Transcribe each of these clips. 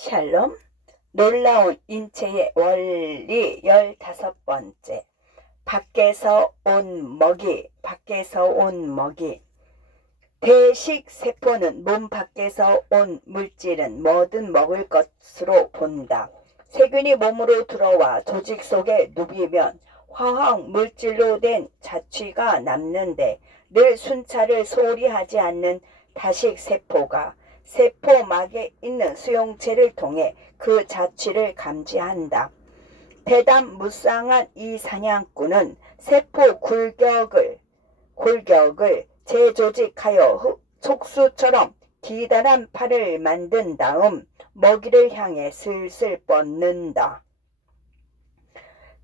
샬롬, 놀라운 인체의 원리 15번째. 밖에서 온 먹이. 대식세포는 몸 밖에서 온 물질은 뭐든 먹을 것으로 본다. 세균이 몸으로 들어와 조직 속에 누비면 화학 물질로 된 자취가 남는데 늘 순찰을 소홀히 하지 않는 다식세포가 세포막에 있는 수용체를 통해 그 자취를 감지한다. 대담무쌍한 이 사냥꾼은 세포 골격을 재조직하여 촉수처럼 기다란 팔을 만든 다음 먹이를 향해 슬슬 뻗는다.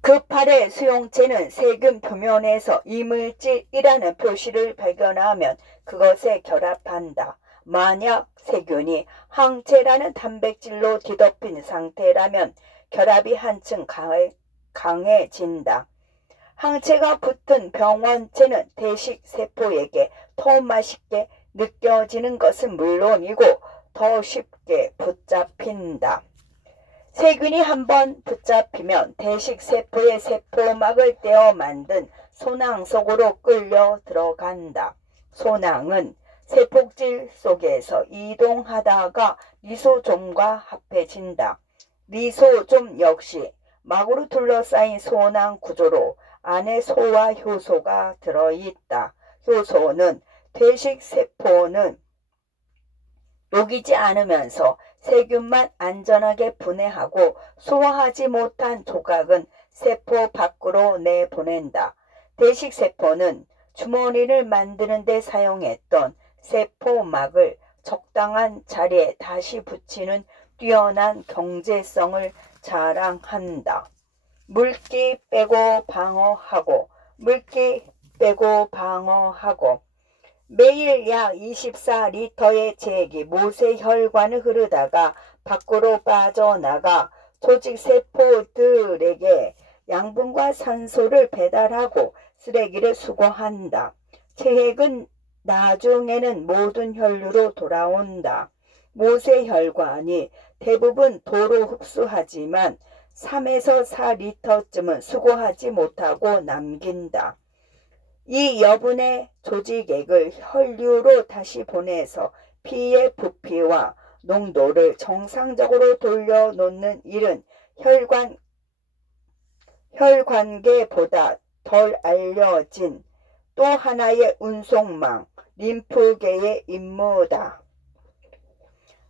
그 팔의 수용체는 세균 표면에서 이물질이라는 표시를 발견하면 그것에 결합한다. 만약 세균이 항체라는 단백질로 뒤덮인 상태라면 결합이 한층 강해진다. 항체가 붙은 병원체는 대식세포에게 더 맛있게 느껴지는 것은 물론이고 더 쉽게 붙잡힌다. 세균이 한번 붙잡히면 대식세포의 세포막을 떼어 만든 소낭 속으로 끌려 들어간다. 소낭은 세포질 속에서 이동하다가 리소좀과 합해진다. 리소좀 역시 막으로 둘러싸인 소낭 구조로 안에 소와 효소가 들어있다. 효소는 대식세포는 녹이지 않으면서 세균만 안전하게 분해하고 소화하지 못한 조각은 세포 밖으로 내보낸다. 대식세포는 주머니를 만드는 데 사용했던 세포막을 적당한 자리에 다시 붙이는 뛰어난 경제성을 자랑한다. 물기 빼고 방어하고 매일 약 24리터의 체액이 모세혈관을 흐르다가 밖으로 빠져나가 조직세포들에게 양분과 산소를 배달하고 쓰레기를 수거한다. 체액은 나중에는 모든 혈류로 돌아온다. 모세혈관이 대부분 도로 흡수하지만 3에서 4리터쯤은 수거하지 못하고 남긴다. 이 여분의 조직액을 혈류로 다시 보내서 피의 부피와 농도를 정상적으로 돌려놓는 일은 혈관계보다 덜 알려진 또 하나의 운송망, 림프계의 임무다.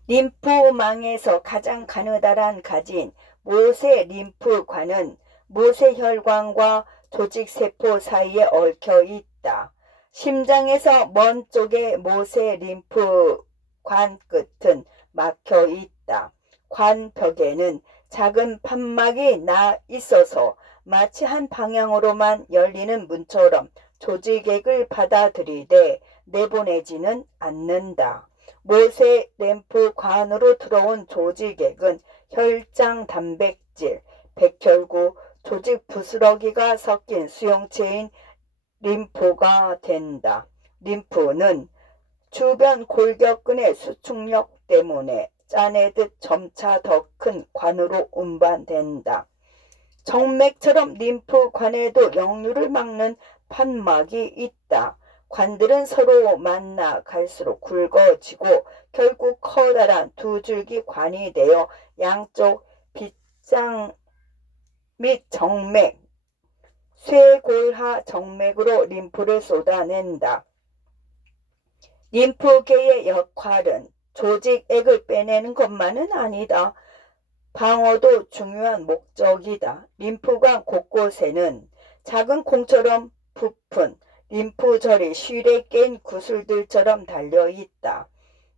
림프망에서 가장 가느다란 가진 모세 림프관은 모세혈관과 조직세포 사이에 얽혀 있다. 심장에서 먼 쪽의 모세 림프관 끝은 막혀 있다. 관벽에는 작은 판막이 나 있어서 마치 한 방향으로만 열리는 문처럼 조직액을 받아들이되 내보내지는 않는다. 모세 림프관으로 들어온 조직액은 혈장 단백질, 백혈구, 조직 부스러기가 섞인 수용체인 림프가 된다. 림프는 주변 골격근의 수축력 때문에 짜내듯 점차 더 큰 관으로 운반된다. 정맥처럼 림프관에도 역류를 막는 판막이 있다. 관들은 서로 만나 갈수록 굵어지고 결국 커다란 두 줄기 관이 되어 양쪽 빗장 및 정맥, 쇄골하 정맥으로 림프를 쏟아낸다. 림프계의 역할은 조직액을 빼내는 것만은 아니다. 방어도 중요한 목적이다. 림프관 곳곳에는 작은 콩처럼 부푼 림프절이 실에 깬 구슬들처럼 달려있다.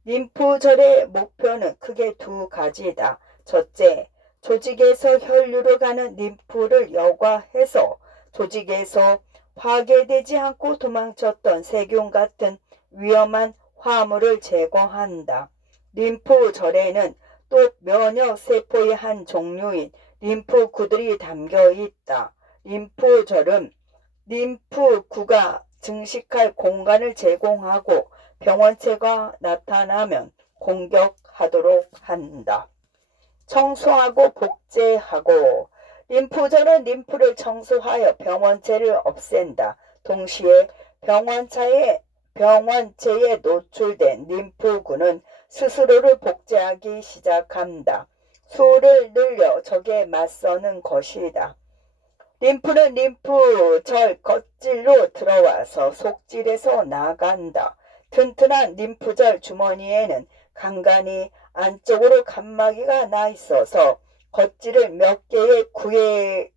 림프절의 목표는 크게 두 가지다. 첫째, 조직에서 혈류로 가는 림프를 여과해서 조직에서 파괴되지 않고 도망쳤던 세균 같은 위험한 화물을 제거한다. 림프절에는 또 면역세포의 한 종류인 림프구들이 담겨 있다. 림프절은 림프구가 증식할 공간을 제공하고 병원체가 나타나면 공격하도록 한다. 청소하고 복제하고. 림프절은 림프를 청소하여 병원체를 없앤다. 동시에 병원체에 노출된 림프군은 스스로를 복제하기 시작한다. 수를 늘려 적에 맞서는 것이다. 림프는 림프절 겉질로 들어와서 속질에서 나간다. 튼튼한 림프절 주머니에는 간간히 안쪽으로 칸막이가 나 있어서 겉질을 몇 개의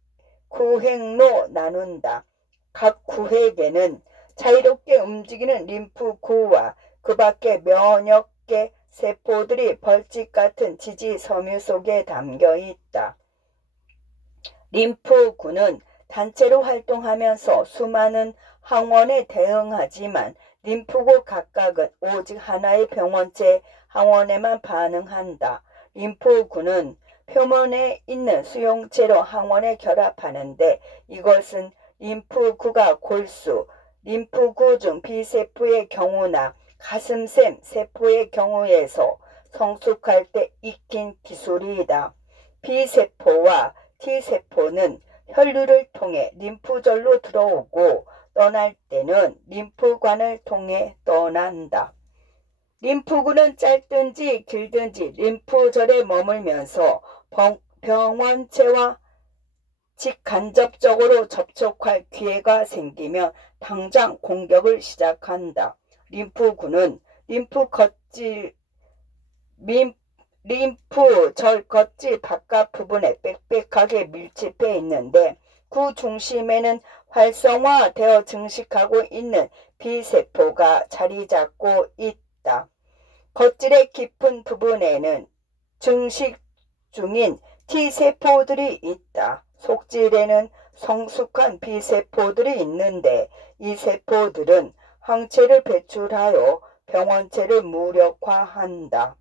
구획로 나눈다. 각 구획에는 자유롭게 움직이는 림프구와 그 밖에 몇몇 개 세포들이 벌집 같은 지지 섬유 속에 담겨 있다. 림프구는 단체로 활동하면서 수많은 항원에 대응하지만 림프구 각각은 오직 하나의 병원체 항원에만 반응한다. 림프구는 표면에 있는 수용체로 항원에 결합하는데 이것은 림프구가 골수, 림프구 중 B세포의 경우나 가슴샘 세포의 경우에서 성숙할 때 익힌 기술이다. B세포와 T세포는 혈류를 통해 림프절로 들어오고 떠날 때는 림프관을 통해 떠난다. 림프구는 짧든지 길든지 림프절에 머물면서 병원체와 직간접적으로 접촉할 기회가 생기면 당장 공격을 시작한다. 림프구는 림프절 겉질 바깥 부분에 빽빽하게 밀집해 있는데 그 중심에는 활성화되어 증식하고 있는 B세포가 자리 잡고 있다. 겉질의 깊은 부분에는 증식 중인 T세포들이 있다. 속질에는 성숙한 B세포들이 있는데 이 세포들은 항체를 배출하여 병원체를 무력화한다.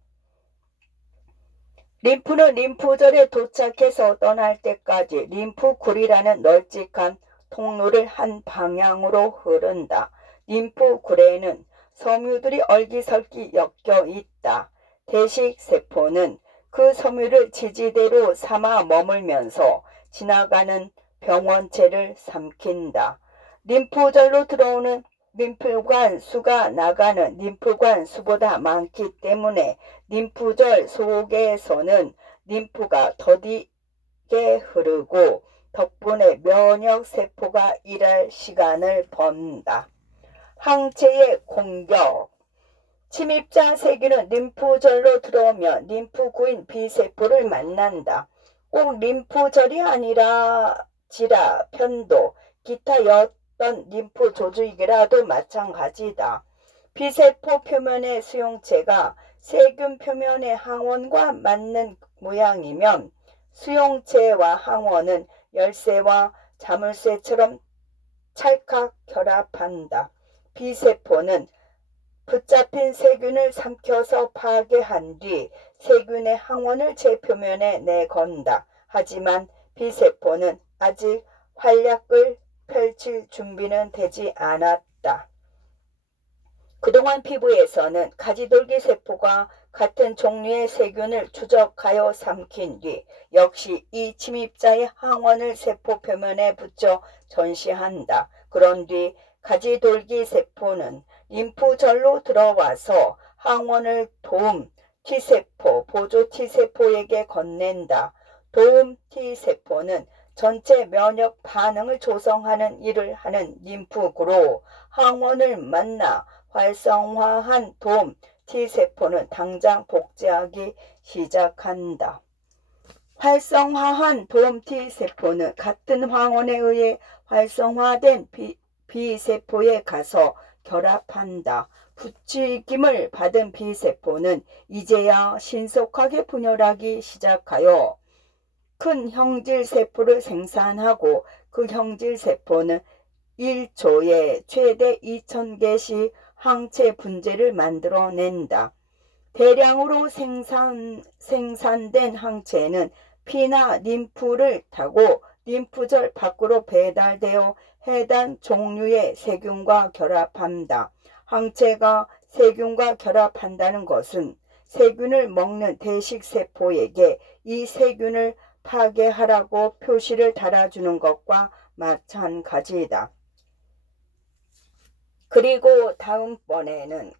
림프는 림프절에 도착해서 떠날 때까지 림프굴이라는 널찍한 통로를 한 방향으로 흐른다. 림프굴에는 섬유들이 얼기설기 엮여 있다. 대식세포는 그 섬유를 지지대로 삼아 머물면서 지나가는 병원체를 삼킨다. 림프절로 들어오는 림프관 수가 나가는 림프관 수보다 많기 때문에 림프절 속에서는 림프가 더디게 흐르고 덕분에 면역세포가 일할 시간을 번다. 항체의 공격. 침입자 세균은 림프절로 들어오면 림프구인 B세포를 만난다. 꼭 림프절이 아니라 지라, 편도, 기타 어떤 림프 조직이라도 마찬가지다. B세포 표면의 수용체가 세균 표면의 항원과 맞는 모양이면 수용체와 항원은 열쇠와 자물쇠처럼 찰칵 결합한다. B세포는 붙잡힌 세균을 삼켜서 파괴한 뒤 세균의 항원을 제 표면에 내건다. 하지만 B세포는 아직 활약을 펼칠 준비는 되지 않았다. 그동안 피부에서는 가지돌기 세포가 같은 종류의 세균을 추적하여 삼킨 뒤 역시 이 침입자의 항원을 세포 표면에 붙여 전시한다. 그런 뒤 가지돌기 세포는 림프절로 들어와서 항원을 도움 T세포, 보조 T세포에게 건넨다. 도움 T세포는 전체 면역 반응을 조성하는 일을 하는 림프구로 항원을 만나 활성화한 도움 T세포는 당장 복제하기 시작한다. 활성화한 도움 T세포는 같은 항원에 의해 활성화된 B세포에 가서 결합한다. 부추김을 받은 B세포는 이제야 신속하게 분열하기 시작하여 큰 형질세포를 생산하고 그 형질세포는 1초에 최대 2000개씩 항체 분재를 만들어낸다. 대량으로 생산된 항체는 피나 림프를 타고 림프절 밖으로 배달되어 해당 종류의 세균과 결합한다. 항체가 세균과 결합한다는 것은 세균을 먹는 대식세포에게 이 세균을 파괴하라고 표시를 달아주는 것과 마찬가지이다. 그리고 다음번에는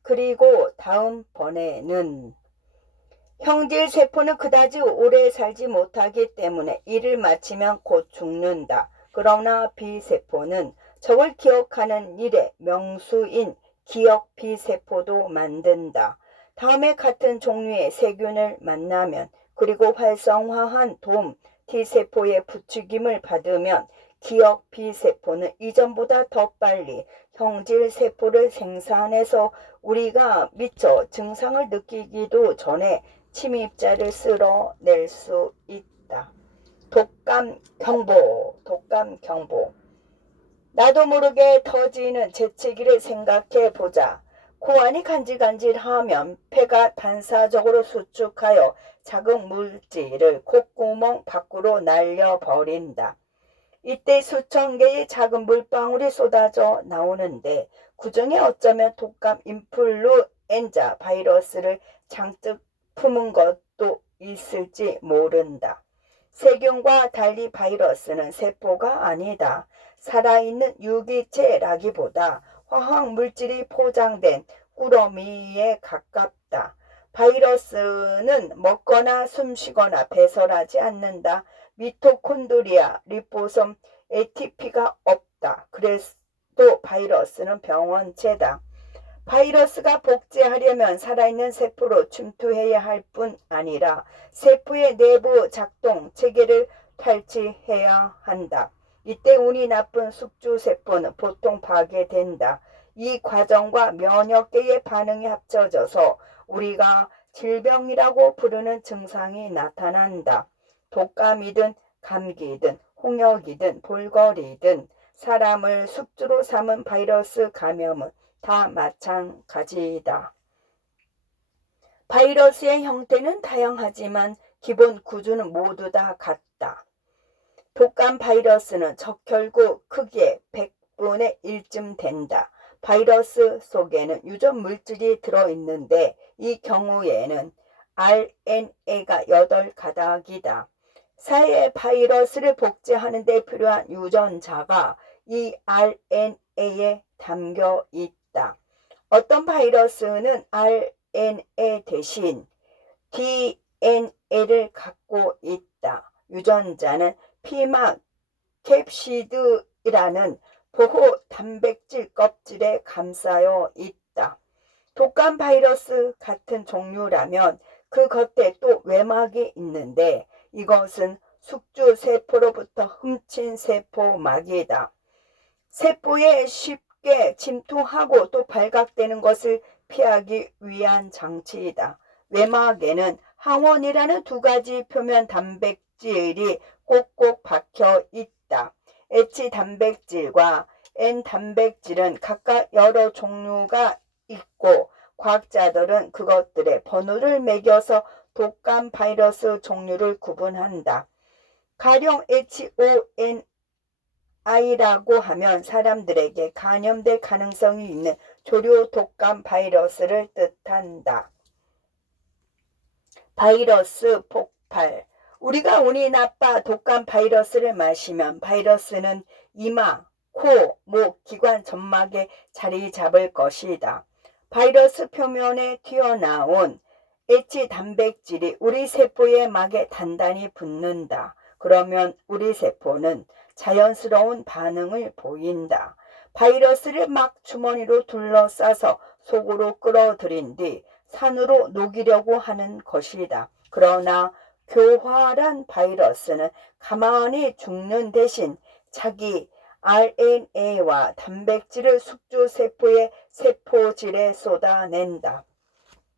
형질세포는 그다지 오래 살지 못하기 때문에 일을 마치면 곧 죽는다. 그러나 B세포는 적을 기억하는 일의 명수인 기억 B세포도 만든다. 다음에 같은 종류의 세균을 만나면 그리고 활성화한 돔 T세포의 부추김을 받으면 기억 B세포는 이전보다 더 빨리 형질세포를 생산해서 우리가 미처 증상을 느끼기도 전에 침입자를 쓸어낼 수 있다. 독감경보. 나도 모르게 터지는 재채기를 생각해 보자. 고환이 간질간질하면 폐가 반사적으로 수축하여 작은 물질을 콧구멍 밖으로 날려버린다. 이때 수천 개의 작은 물방울이 쏟아져 나오는데 그중에 어쩌면 독감 인플루엔자 바이러스를 잔뜩 품은 것도 있을지 모른다. 세균과 달리 바이러스는 세포가 아니다. 살아있는 유기체라기보다 화학물질이 포장된 꾸러미에 가깝다. 바이러스는 먹거나 숨쉬거나 배설하지 않는다. 미토콘드리아, 리보솜, ATP가 없다. 그래도 바이러스는 병원체다. 바이러스가 복제하려면 살아있는 세포로 침투해야 할 뿐 아니라 세포의 내부 작동 체계를 탈취해야 한다. 이때 운이 나쁜 숙주세포는 보통 파괴된다. 이 과정과 면역계의 반응이 합쳐져서 우리가 질병이라고 부르는 증상이 나타난다. 독감이든 감기든 홍역이든 볼거리든 사람을 숙주로 삼은 바이러스 감염은 다 마찬가지이다. 바이러스의 형태는 다양하지만 기본 구조는 모두 다 같다. 독감 바이러스는 적혈구 크기의 100분의 1쯤 된다. 바이러스 속에는 유전 물질이 들어있는데 이 경우에는 RNA가 8가닥이다. 사회 바이러스를 복제하는 데 필요한 유전자가 이 RNA에 담겨 있다. 어떤 바이러스는 RNA 대신 DNA를 갖고 있다. 유전자는 피막 캡시드라는 보호 단백질 껍질에 감싸여 있다. 독감 바이러스 같은 종류라면 그 겉에 또 외막이 있는데 이것은 숙주세포로부터 훔친 세포막이다. 세포에 쉽게 침투하고 또 발각되는 것을 피하기 위한 장치이다. 외막에는 항원이라는 2가지 표면 단백질이 꼭꼭 박혀 있다. H 단백질과 N 단백질은 각각 여러 종류가 있고 과학자들은 그것들의 번호를 매겨서 독감 바이러스 종류를 구분한다. 가령 HONI라고 하면 사람들에게 감염될 가능성이 있는 조류 독감 바이러스를 뜻한다. 바이러스 폭발. 우리가 운이 나빠 독감 바이러스를 마시면 바이러스는 이마, 코, 목, 기관 점막에 자리 잡을 것이다. 바이러스 표면에 튀어나온 H 단백질이 우리 세포의 막에 단단히 붙는다. 그러면 우리 세포는 자연스러운 반응을 보인다. 바이러스를 막 주머니로 둘러싸서 속으로 끌어들인 뒤 산으로 녹이려고 하는 것이다. 그러나 교활한 바이러스는 가만히 죽는 대신 자기 RNA와 단백질을 숙주세포의 세포질에 쏟아낸다.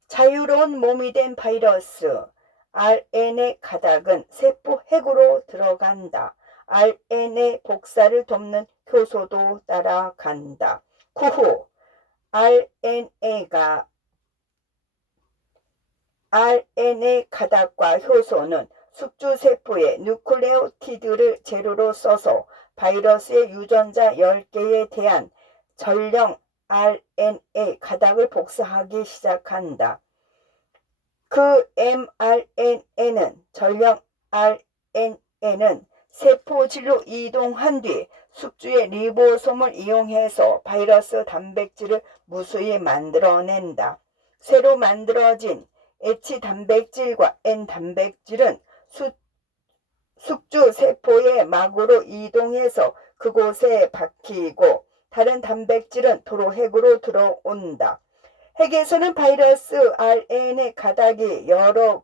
자유로운 몸이 된 바이러스, RNA 가닥은 세포 핵으로 들어간다. RNA 복사를 돕는 효소도 따라간다. 그 후 RNA 가닥과 효소는 숙주세포의 누클레오티드를 재료로 써서 바이러스의 유전자 10개에 대한 전령 RNA 가닥을 복사하기 시작한다. 그 mRNA는 전령 RNA는 세포질로 이동한 뒤 숙주의 리보솜을 이용해서 바이러스 단백질을 무수히 만들어낸다. 새로 만들어진 H 단백질과 N 단백질은 숙주 세포의 막으로 이동해서 그곳에 박히고 다른 단백질은 도로 핵으로 들어온다. 핵에서는 바이러스 RNA 가닥이 여러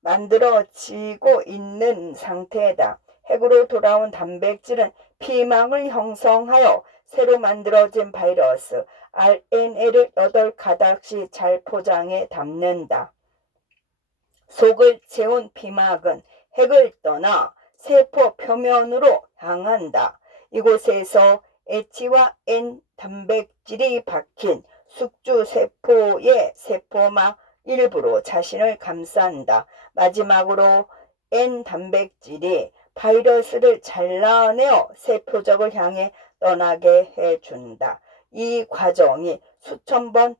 만들어지고 있는 상태다. 핵으로 돌아온 단백질은 피망을 형성하여 새로 만들어진 바이러스 RNA를 8가닥씩 잘 포장해 담는다. 속을 채운 피막은 핵을 떠나 세포 표면으로 향한다. 이곳에서 H와 N 단백질이 박힌 숙주 세포의 세포막 일부로 자신을 감싼다. 마지막으로 N 단백질이 바이러스를 잘라내어 세포적을 향해 떠나게 해준다. 이 과정이 수천 번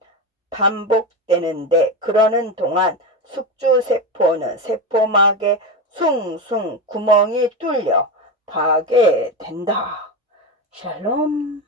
반복되는데 그러는 동안 숙주세포는 세포막에 숭숭 구멍이 뚫려 파괴된다. 샬롬.